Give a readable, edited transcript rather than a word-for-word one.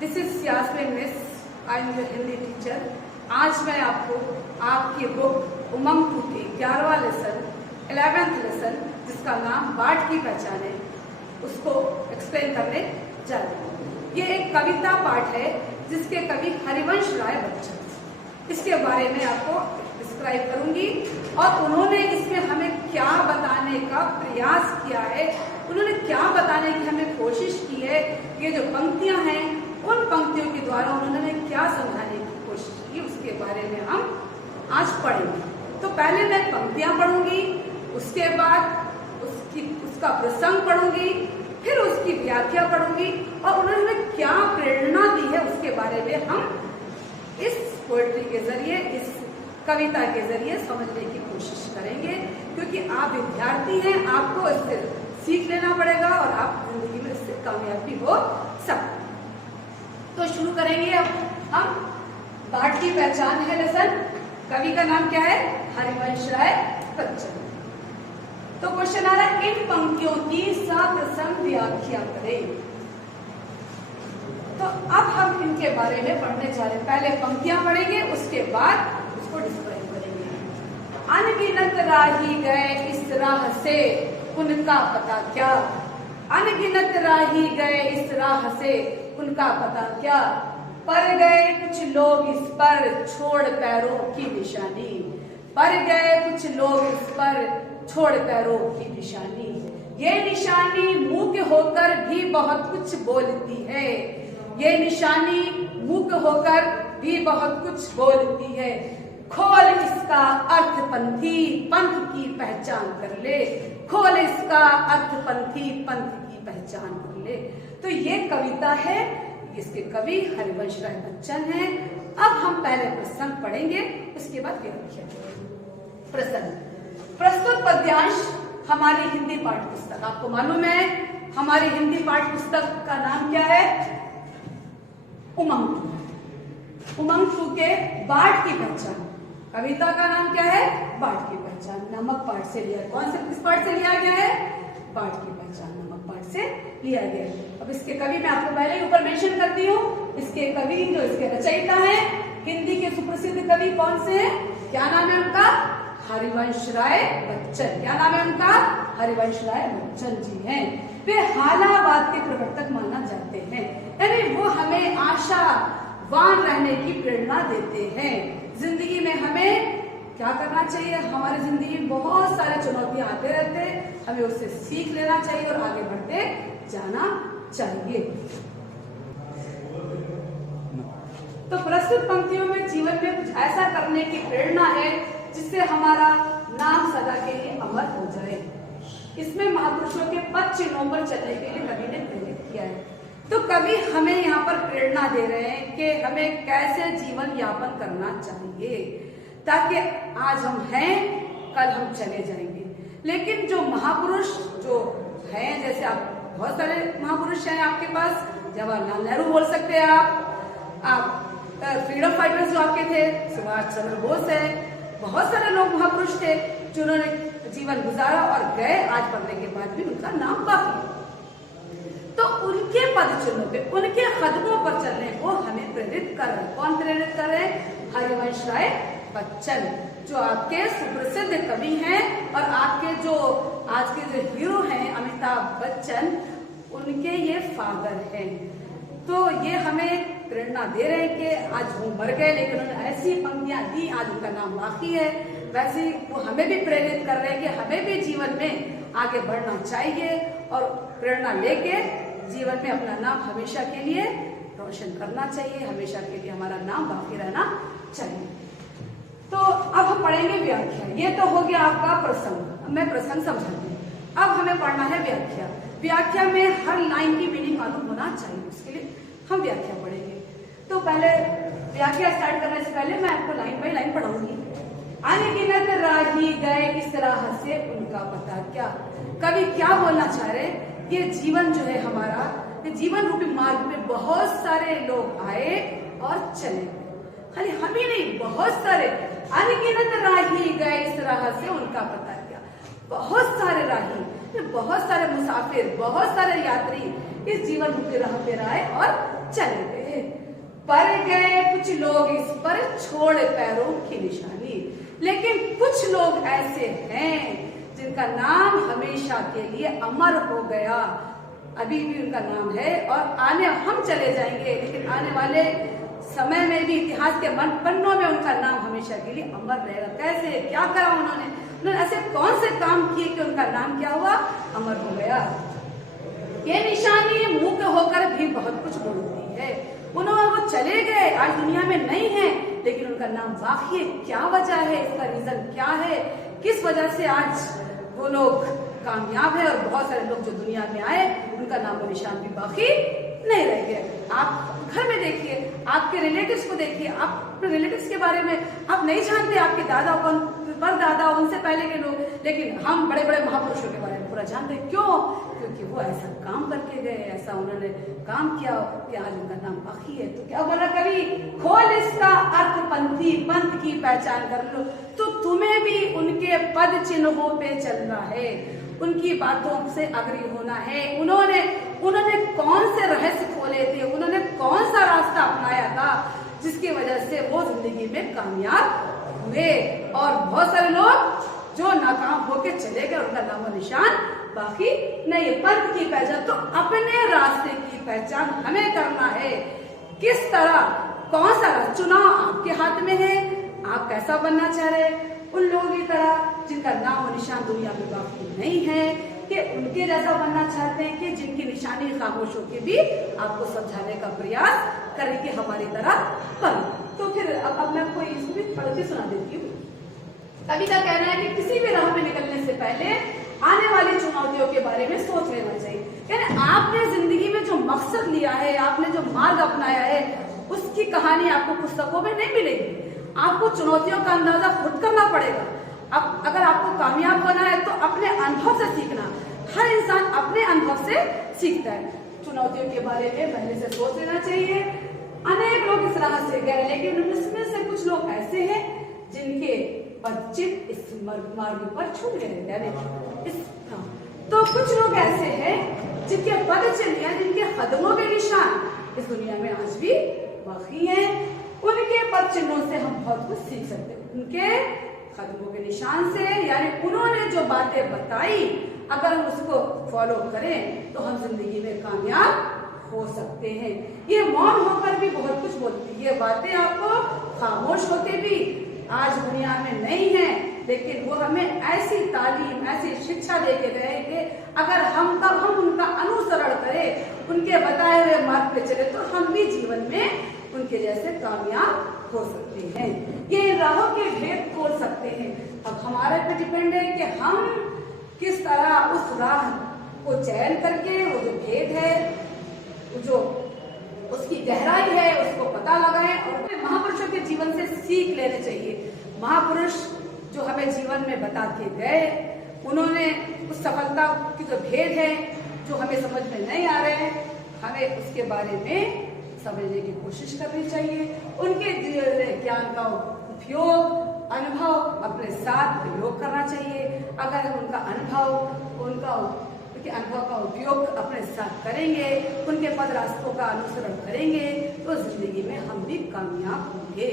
This is Yasmeen miss, I am your Hindi teacher. आज मैं आपको आपकी बुक उमंग 2 की 11वां लेसन 11th लेसन जिसका नाम बाट की पहचान है उसको एक्सप्लेन करने जा रही हूँ। ये एक कविता पाठ है जिसके कवि हरिवंश राय बच्चन, इसके बारे में आपको डिस्क्राइब करूंगी और उन्होंने इसमें हमें क्या बताने का प्रयास किया है, उन्होंने क्या बताने की हमें कोशिश की है। ये जो पंक्तियां हैं उन पंक्तियों के द्वारा उन्होंने क्या समझाने की कोशिश की उसके बारे में हम आज पढ़ेंगे। तो पहले मैं पंक्तियां पढ़ूंगी, उसके बाद उसका प्रसंग पढ़ूंगी, फिर उसकी व्याख्या पढ़ूंगी और उन्होंने क्या प्रेरणा दी है उसके बारे में हम इस पोएट्री के जरिए, इस कविता के जरिए समझने की कोशिश करेंगे। क्योंकि आप विद्यार्थी हैं, आपको इससे सीख लेना पड़ेगा और आप जिंदगी में इससे कामयाब भी हो सकते। तो शुरू करेंगे अब हम बाट की पहचान है लेसन। कवि का नाम क्या है? हरिवंश राय बच्चन। तो क्वेश्चन आ रहा है, इन पंक्तियों की सप्रसंग व्याख्या करें। तो अब हम इनके बारे में पढ़ने जा रहे हैं। पहले पंक्तियां पढ़ेंगे, उसके बाद उसको डिस्क्राइब करेंगे। अनगिनत राही गए इस राह से उनका पता क्या, अनगिनत राही गए इस राह से उनका पता क्या, पर गए कुछ लोग इस पर छोड़ पैरों की निशानी, पर गए कुछ लोग इस पर छोड़ पैरों की निशानी। ये निशानी मूक होकर भी बहुत कुछ बोलती है, ये निशानी मूक होकर भी बहुत कुछ बोलती है। खोल इसका अर्थ पंथी पंथ की पहचान कर ले, खोल इसका अर्थ पंथी पंथ की पहचान कर ले। तो ये कविता है, इसके कवि हरिवंश राय बच्चन हैं। अब हम पहले प्रसंग पढ़ेंगे, उसके बाद व्याख्या। प्रसंग। प्रस्तुत पद्यांश हमारी हिंदी पाठ्य पुस्तक, आपको मालूम है हमारी हिंदी पाठ्य पुस्तक का नाम क्या है? उमंग। उमंग 2 के बाट की पहचान। कविता का नाम क्या है? बाट की पहचान। नामक पाठ से लिया। कौन से किस पाठ से लिया गया है? बाट की पहचान नामक पाठ से लिया गया है। अब इसके कवि मैं आपको पहले ही ऊपर मेंशन करती हूँ। इसके कवि जो इसके रचयिता हैं, हिंदी के सुप्रसिद्ध कवि कौन से हैं? क्या नाम है उनका? हरिवंश राय बच्चन। क्या नाम है उनका? हरिवंश राय बच्चन जी हैं। वे हालावाद के प्रवर्तक माना जाते हैं, यानी वो हमें आशावान रहने की प्रेरणा देते हैं। जिंदगी में हमें क्या करना चाहिए? हमारी जिंदगी में बहुत सारे चुनौतियां आते रहते हैं, हमें उससे सीख लेना चाहिए और आगे बढ़ते जाना चाहिए। तो प्रस्तुत पंक्तियों में जीवन में कुछ ऐसा करने की प्रेरणा है जिससे हमारा नाम सदा के लिए अमर हो जाए। इसमें महापुरुषों के पद चिन्हों पर चलने के लिए कवि ने प्रेरित किया है। तो कवि हमें यहाँ पर प्रेरणा दे रहे हैं कि हमें कैसे जीवन यापन करना चाहिए ताकि आज हम हैं, कल हम चले जाएंगे। लेकिन जो महापुरुष जो हैं, जैसे आप बहुत सारे महापुरुष हैं आपके पास, जवाहरलाल नेहरू बोल सकते हैं आप फ्रीडम फाइटर्स जो आपके थे, सुभाष चंद्र बोस है, बहुत सारे लोग महापुरुष थे जिन्होंने जीवन गुजारा और गए, आज पढ़ने के बाद भी उनका नाम बाकी। तो उनके पद चिन्हों पे, उनके कदमों पर चलने को हमें प्रेरित कर रहे हैं। कौन प्रेरित कर रहे हैं? हरिवंश राय बच्चन, जो आपके सुप्रसिद्ध कवि हैं और आपके जो आज के जो हीरो हैं अमिताभ बच्चन, उनके ये फादर हैं। तो ये हमें प्रेरणा दे रहे हैं कि आज वो मर गए लेकिन उन्होंने ऐसी पंक्तियां दी, आज उनका नाम बाकी है। वैसे वो हमें भी प्रेरित कर रहे हैं कि हमें भी जीवन में आगे बढ़ना चाहिए और प्रेरणा लेके जीवन में अपना नाम हमेशा के लिए रोशन करना चाहिए, हमेशा के लिए हमारा नाम बाकी रहना चाहिए। तो अब हम पढ़ेंगे व्याख्या। ये तो हो गया आपका प्रसंग, मैं प्रसंग समझाती हूँ। अब हमें पढ़ना है व्याख्या। व्याख्या में हर लाइन की मीनिंग मालूम होना चाहिए, उसके लिए हम व्याख्या पढ़ेंगे। तो पहले व्याख्या स्टार्ट करने से पहले मैं आपको लाइन बाय लाइन पढ़ाऊंगी। अनगिनत राही गए इस राह से उनका पता क्या। कवि क्या बोलना चाह रहे? ये जीवन जो है हमारा, ये जीवन रूपी मार्ग में बहुत सारे लोग आए और चले गए। खाली हम ही नहीं, बहुत सारे अनगिनत राही गए इस राह से उनका पता क्या। बहुत सारे राही, बहुत सारे मुसाफिर, बहुत सारे यात्री इस जीवन रूपी राह पे आए और चले गए। पर गए कुछ लोग इस पर छोड़ पैरों की निशानी। लेकिन कुछ लोग ऐसे हैं जिनका नाम हमेशा के लिए अमर हो गया, अभी भी उनका नाम है और आने हम चले जाएंगे, लेकिन आने वाले समय में भी इतिहास के पन्नों में उनका नाम हमेशा के लिए अमर रहेगा। कैसे, क्या करा उन्होंने ऐसे कौन से काम किए कि उनका नाम क्या हुआ, अमर हो गया। ये निशानी मूक होकर भी बहुत कुछ बोलती है। उन्होंने वो चले गए, आज दुनिया में नहीं है, लेकिन उनका नाम बाकी है। क्या वजह है, इसका रीजन क्या है, किस वजह से आज वो लोग कामयाब है और बहुत सारे लोग जो दुनिया में आए उनका नाम और निशान भी बाकी नहीं रह गए। आप घर में देखिए, आपके रिलेटिव्स को देखिए, आप अपने रिलेटिव्स के बारे में आप नहीं जानते, आपके दादा कौन, परदादा, उनसे पहले के लोग, लेकिन हम बड़े बड़े महापुरुषों के बारे में पूरा जानते हैं। क्यों? क्योंकि वो ऐसा काम करके गए, ऐसा उन्होंने काम किया कि आज उनका नाम बाकी है। तो क्या बोला कभी, खोल इसका अर्थ पंथी, पंथ की पहचान कर लो, तो तुम्हें भी उनके पद चिन्हों पे चलना है, उनकी बातों से अग्री होना है। उन्होंने कौन से रहस्य खोले थे, उन्होंने कौन सा रास्ता अपनाया था जिसकी वजह से वो जिंदगी में कामयाब हुए। और बहुत सारे लोग जो नाकाम होके चले गए, उनका नाम और निशान बाकी नहीं है। पंथ की पहचान, तो अपने रास्ते की पहचान हमें करना है। किस तरह, कौन सा रास्ता, चुनाव आपके हाथ में है, आप कैसा बनना चाह रहे हैं। उन लोगों की तरह जिनका नाम और निशान दुनिया में बाकी नहीं है, कि उनके जैसा बनना चाहते हैं कि जिनकी निशानी खामोश होकर भी आपको समझाने का प्रयास करें कि हमारी तरह बनो। तो फिर अब मैं कोई इसको भी पढ़ के सुना देती हूँ। कवि का कहना है कि किसी भी राह में निकलने से पहले आने वाली चुनौतियों के बारे में सोच लेना चाहिए। यानी आपने जिंदगी में जो मकसद लिया है, आपने जो मार्ग अपनाया है, उसकी कहानी आपको पुस्तकों में नहीं मिलेगी। आपको चुनौतियों का अंदाजा खुद करना पड़ेगा। अब अगर आपको कामयाब होना है तो अपने अनुभव से सीखना। हर इंसान अपने अनुभव से सीखता है। चुनौतियों के बारे में पहले से सोच लेना चाहिए। अनेक लोग इस राह से गए, लेकिन उसमें से कुछ लोग ऐसे हैं जिनके पदचिन्ह इस मार्ग पर छूट गए। यानी तो कुछ लोग ऐसे हैं जिनके पदचिन्ह या जिनके कदमों के निशान इस दुनिया में आज भी बाकी हैं। उनके पद चिन्हों से हम बहुत कुछ सीख सकते हैं, उनके कदमों के निशान से। यानी उन्होंने जो बातें बताई, अगर हम उसको फॉलो करें तो हम जिंदगी में कामयाब हो सकते हैं। ये मौन होकर भी बहुत कुछ बोलती है, ये बातें आपको खामोश होके भी आज दुनिया में नहीं है, लेकिन वो हमें ऐसी तालीम, ऐसी शिक्षा दे के गए कि अगर हम उनका अनुसरण करें, उनके बताए हुए मार्ग पे चले, तो हम भी जीवन में उनके जैसे कामयाब हो सकते हैं। ये राहों के भेद खोल सकते हैं। अब हमारे पे डिपेंड है कि हम किस तरह उस राह को चयन करके वो जो भेद है, जो उसकी गहराई है, उसको पता लगाएं और महापुरुषों के जीवन से सीख लेने चाहिए। महापुरुष जो हमें जीवन में बता के गए, उन्होंने उस सफलता की जो भेद है, जो हमें समझ में नहीं आ रहे हैं, हमें उसके बारे में समझने की कोशिश करनी चाहिए। उनके दिए हुए ज्ञान का उपयोग, अनुभव अपने साथ प्रयोग करना चाहिए। अगर हम उनके अनुभव का उपयोग अपने साथ करेंगे, उनके पद रास्तों का अनुसरण करेंगे, तो जिंदगी में हम भी कामयाब होंगे।